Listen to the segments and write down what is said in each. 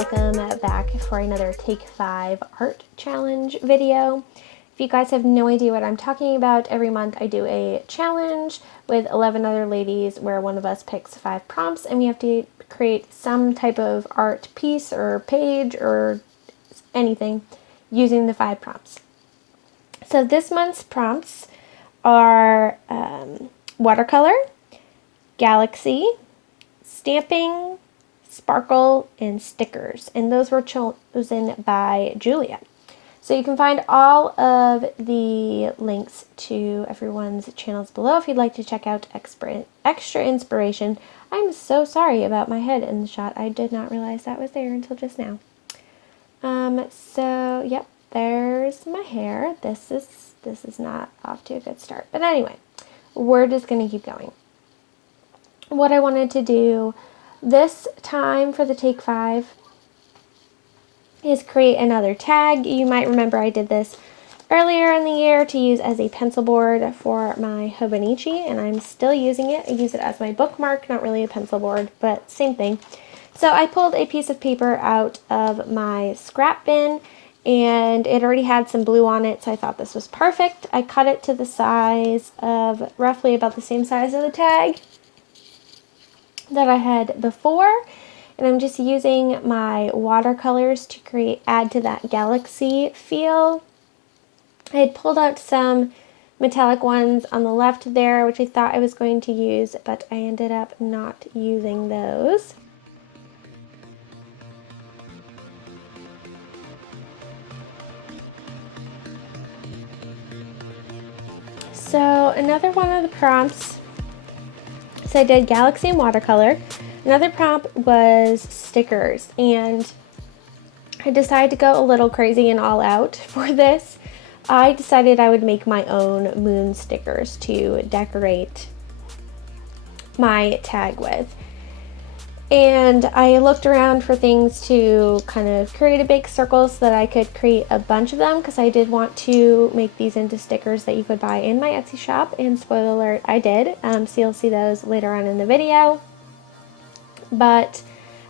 welcome back for another Take 5 art challenge video. If you guys have no idea what I'm talking about, every month I do a challenge with 11 other ladies where one of us picks 5 prompts and we have to create some type of art piece or page or anything using the 5 prompts. So this month's prompts are watercolor, galaxy, stamping, sparkle, and stickers, and those were chosen by Julia. So you can find all of the links to everyone's channels below if you'd like to check out extra inspiration. I'm so sorry about my head in the shot. I did not realize that was there until just now. So yep, there's my hair. This is not off to a good start, but anyway, we're just gonna keep going. What I wanted to do this time for the Take 5 is create another tag. You might remember I did this earlier in the year to use as a pencil board for my Hobonichi, and I'm still using it. I use it as my bookmark, not really a pencil board, but same thing. So I pulled a piece of paper out of my scrap bin, and it already had some blue on it, so I thought this was perfect. I cut it to the size of roughly about the same size of the tag that I had before, and I'm just using my watercolors to add to that galaxy feel. I had pulled out some metallic ones on the left there, which I thought I was going to use, but I ended up not using those. So another one of the prompts, so I did galaxy and watercolor. Another prompt was stickers, and I decided to go a little crazy and all out for this. I decided I would make my own moon stickers to decorate my tag with. And I looked around for things to kind of create a big circle so that I could create a bunch of them, because I did want to make these into stickers that you could buy in my Etsy shop, and spoiler alert, I did. So you'll see those later on in the video. But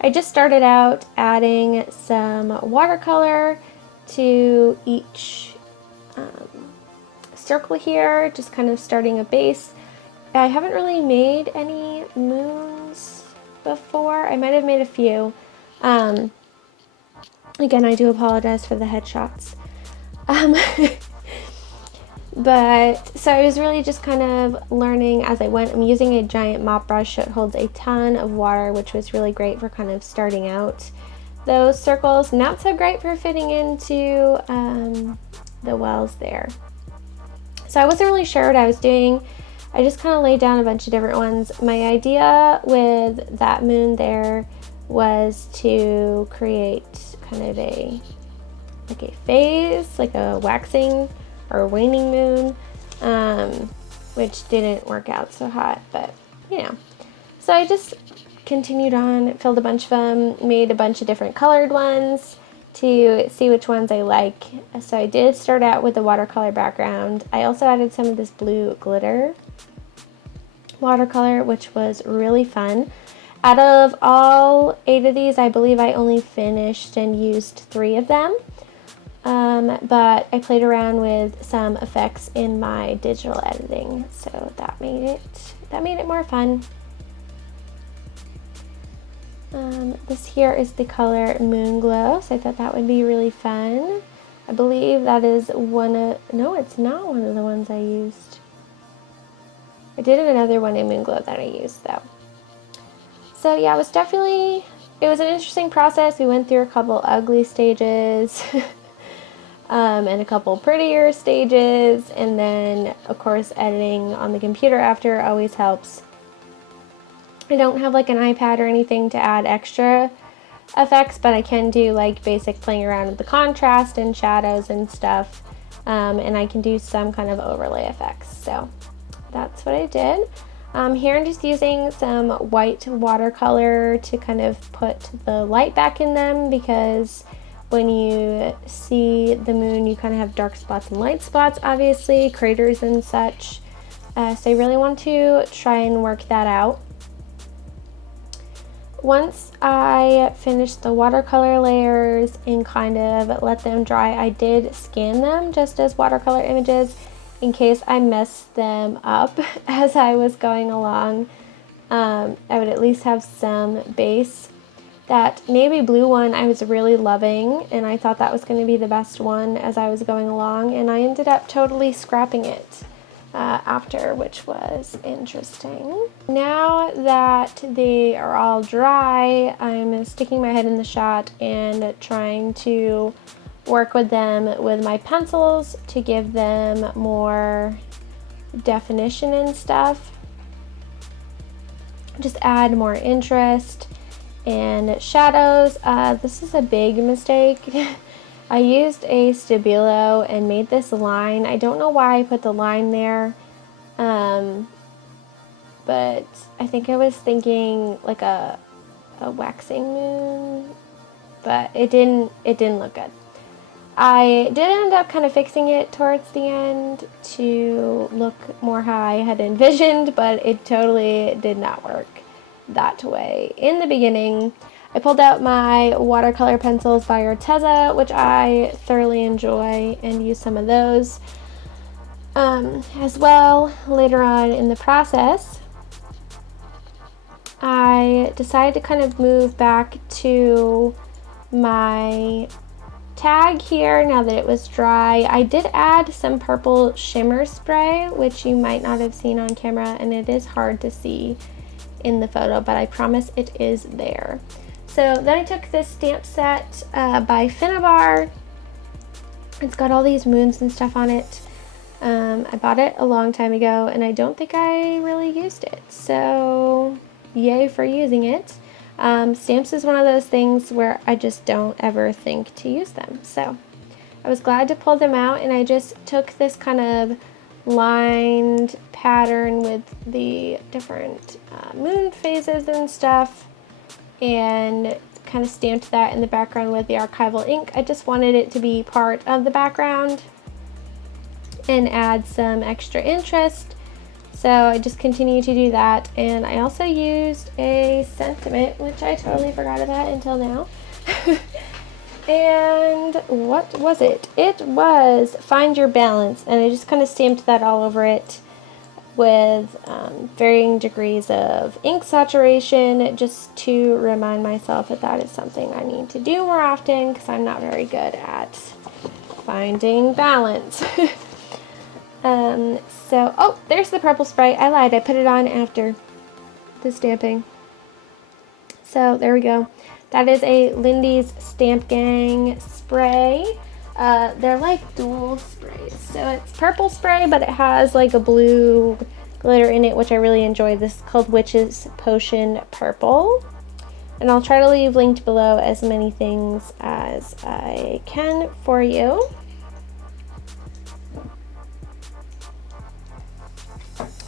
I just started out adding some watercolor to each circle here, just kind of starting a base. I haven't really made any moons before. I might have made a few. Again, I do apologize for the headshots. But so I was really just kind of learning as I went. I'm using a giant mop brush. It holds a ton of water, which was really great for kind of starting out those circles. Not so great for fitting into the wells there. So I wasn't really sure what I was doing. I just kind of laid down a bunch of different ones. My idea with that moon there was to create kind of a phase, like a waxing or waning moon, which didn't work out so hot, but you know. So I just continued on, filled a bunch of them, made a bunch of different colored ones to see which ones I like. So I did start out with the watercolor background. I also added some of this blue glitter watercolor, which was really fun. Out of all 8 of these, I believe I only finished and used 3 of them. But I played around with some effects in my digital editing, so that made it more fun. This here is the color Moon Glow, so I thought that would be really fun. I believe that is no, it's not one of the ones I used. I did another one in Moon Glow that I used though. So yeah, it was an interesting process. We went through a couple ugly stages. And a couple prettier stages, and then of course editing on the computer after always helps. I don't have like an iPad or anything to add extra effects, but I can do like basic playing around with the contrast and shadows and stuff, and I can do some kind of overlay effects. So that's what I did. Here I'm just using some white watercolor to kind of put the light back in them, because when you see the moon, you kind of have dark spots and light spots, obviously, craters and such. So I really want to try and work that out. once I finished the watercolor layers and kind of let them dry, I did scan them just as watercolor images in case I messed them up as I was going along. I would at least have some base. That navy blue one I was really loving, and I thought that was going to be the best one as I was going along, and I ended up totally scrapping it after, which was interesting. Now that they are all dry, I'm sticking my head in the shot and trying to work with them with my pencils to give them more definition and stuff. Just add more interest and shadows. This is a big mistake. I used a Stabilo and made this line. I don't know why I put the line there, but I think I was thinking like a waxing moon, but it didn't look good. I did end up kind of fixing it towards the end to look more how I had envisioned, but it totally did not work that way. In the beginning, I pulled out my watercolor pencils by Arteza, which I thoroughly enjoy, and use some of those as well. Later on in the process, I decided to kind of move back to my tag here now that it was dry. I did add some purple shimmer spray, which you might not have seen on camera, and it is hard to see in the photo, but I promise it is there. So then I took this stamp set by Finnabar. It's got all these moons and stuff on it. I bought it a long time ago, and I don't think I really used it, so yay for using it. Stamps is one of those things where I just don't ever think to use them, so I was glad to pull them out, and I just took this kind of lined pattern with the different moon phases and stuff, and kind of stamped that in the background with the Archival ink. I just wanted it to be part of the background and add some extra interest, so I just continue to do that. And I also used a sentiment, which I totally forgot about until now. And what was it? It was Find Your Balance, and I just kind of stamped that all over it with varying degrees of ink saturation, just to remind myself that that is something I need to do more often, because I'm not very good at finding balance. Oh, there's the purple spray. I lied, I put it on after the stamping. So there we go. That is a Lindeys Stamp Gang spray. They're like dual sprays. So it's purple spray, but it has like a blue glitter in it, which I really enjoy. This is called Witch's Potion Purple. And I'll try to leave linked below as many things as I can for you.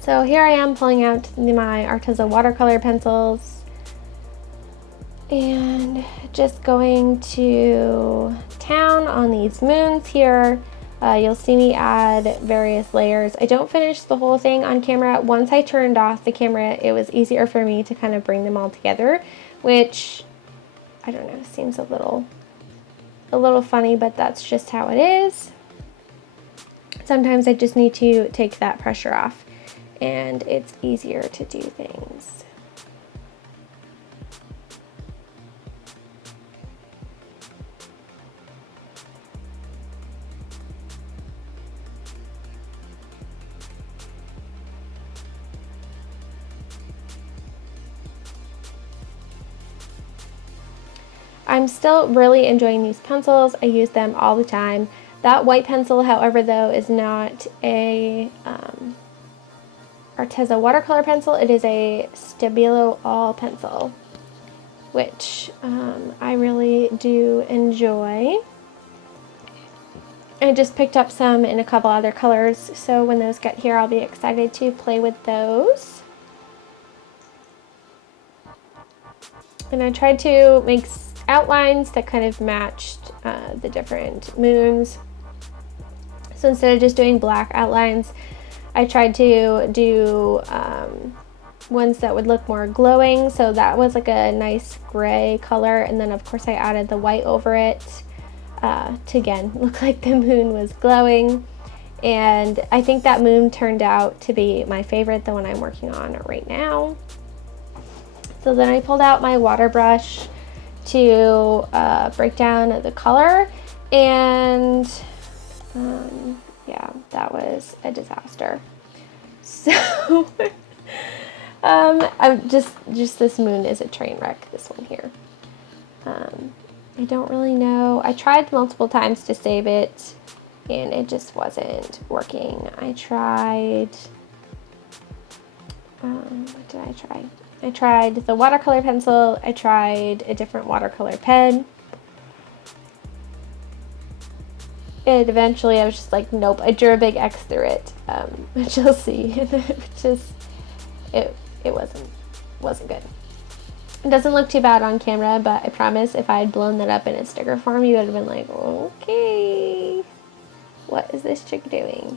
So here I am pulling out my Arteza Watercolor Pencils and just going to town on these moons here. You'll see me add various layers. I don't finish the whole thing on camera. Once I turned off the camera, it was easier for me to kind of bring them all together, which, I don't know, seems a little funny, but that's just how it is. Sometimes I just need to take that pressure off, and it's easier to do things. I'm still really enjoying these pencils. I use them all the time. That white pencil, however, though, is not a Arteza watercolor pencil. It is a Stabilo all pencil, which I really do enjoy. I just picked up some in a couple other colors, so when those get here, I'll be excited to play with those. And I tried to make outlines that kind of matched the different moons. So instead of just doing black outlines, I tried to do ones that would look more glowing. So that was like a nice gray color, and then of course I added the white over it to again look like the moon was glowing. And I think that moon turned out to be my favorite, the one I'm working on right now. So then I pulled out my water brush to break down the color, and yeah, that was a disaster. So I'm just this moon is a train wreck, this one here. I don't really know. I tried multiple times to save it, and it just wasn't working. I tried, what did I try? I tried the watercolor pencil. I tried a different watercolor pen. And eventually I was just like, nope. I drew a big X through it, which you'll see. It wasn't good. It doesn't look too bad on camera, but I promise if I had blown that up in a sticker form, you would have been like, okay, what is this chick doing?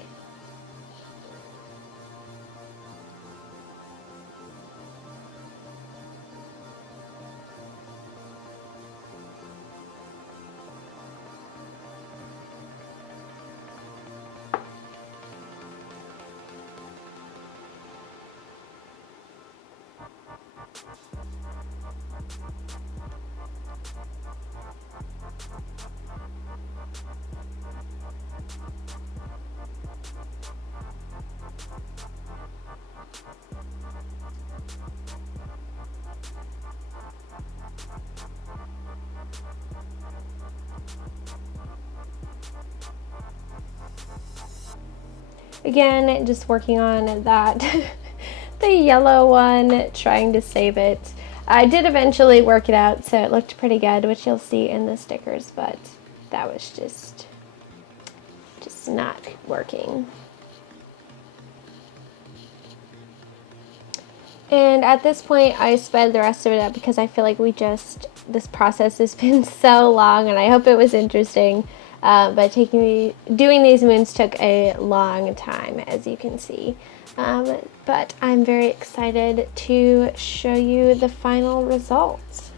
Again, just working on that, the yellow one, trying to save it. I did eventually work it out, so it looked pretty good, which you'll see in the stickers, but that was just not working. And at this point, I sped the rest of it up because I feel like this process has been so long, and I hope it was interesting. But doing these moons took a long time, as you can see. But I'm very excited to show you the final results.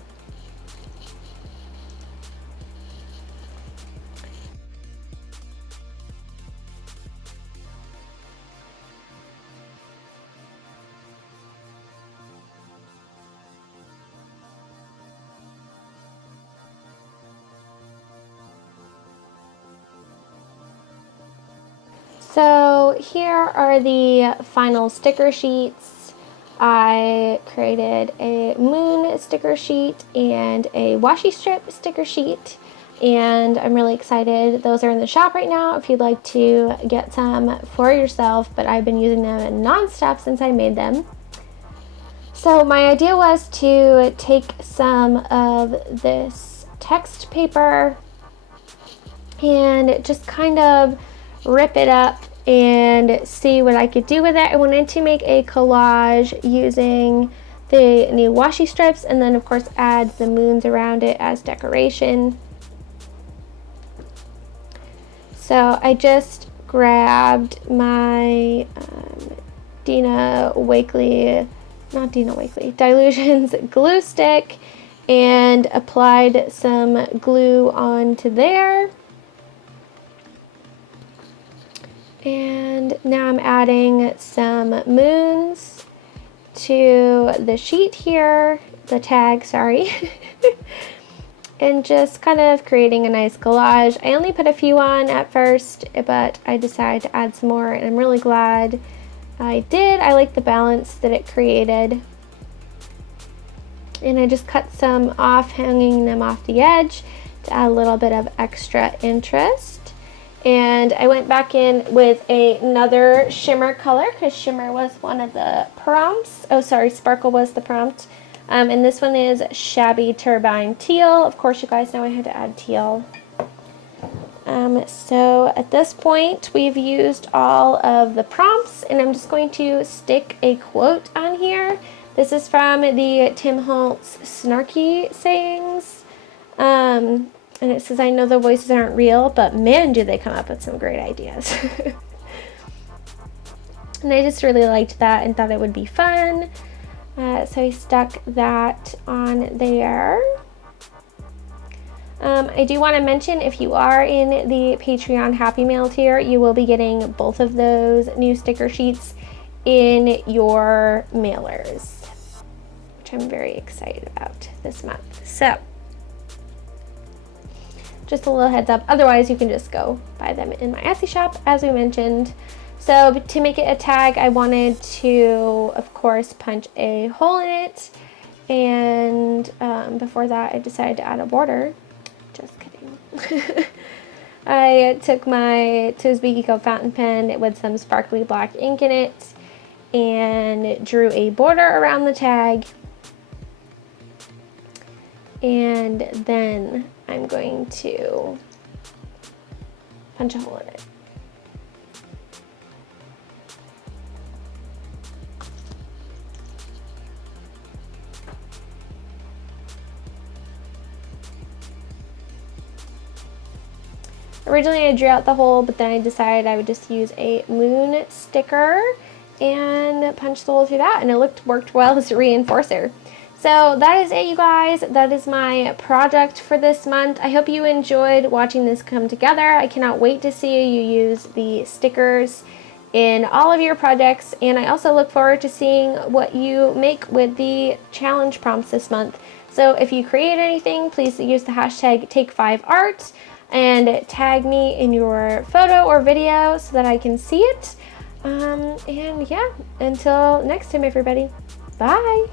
So here are the final sticker sheets. I created a moon sticker sheet and a washi strip sticker sheet, and I'm really excited. Those are in the shop right now if you'd like to get some for yourself, but I've been using them non-stop since I made them. So my idea was to take some of this text paper and just kind of rip it up and see what I could do with it. I wanted to make a collage using the new washi strips, and then of course add the moons around it as decoration. So I just grabbed my Dylusions Glue Stick and applied some glue onto there. And now I'm adding some moons to the sheet here, the tag, sorry, and just kind of creating a nice collage. I only put a few on at first, but I decided to add some more, and I'm really glad I did. I like the balance that it created. And I just cut some off, hanging them off the edge to add a little bit of extra interest. And I went back in with another shimmer color because shimmer was one of the prompts. Oh, sorry, sparkle was the prompt. And this one is Shabby Turbine Teal. Of course, you guys know I had to add teal. So at this point, we've used all of the prompts, and I'm just going to stick a quote on here. This is from the Tim Holtz Snarky Sayings. And it says, I know the voices aren't real, but man, do they come up with some great ideas. And I just really liked that and thought it would be fun. So I stuck that on there. I do want to mention, if you are in the Patreon Happy Mail tier, you will be getting both of those new sticker sheets in your mailers, which I'm very excited about this month. So just a little heads up. Otherwise, you can just go buy them in my Etsy shop, as we mentioned. So to make it a tag, I wanted to, of course, punch a hole in it. And before that, I decided to add a border. Just kidding. I took my Toasby Eco fountain pen with some sparkly black ink in it and drew a border around the tag. And then I'm going to punch a hole in it. Originally I drew out the hole, but then I decided I would just use a moon sticker and punch the hole through that, and it worked well as a reinforcer. So that is it, you guys. That is my project for this month. I hope you enjoyed watching this come together. I cannot wait to see you use the stickers in all of your projects, and I also look forward to seeing what you make with the challenge prompts this month. So if you create anything, please use the hashtag Take5Art and tag me in your photo or video so that I can see it. And yeah, until next time, everybody. Bye.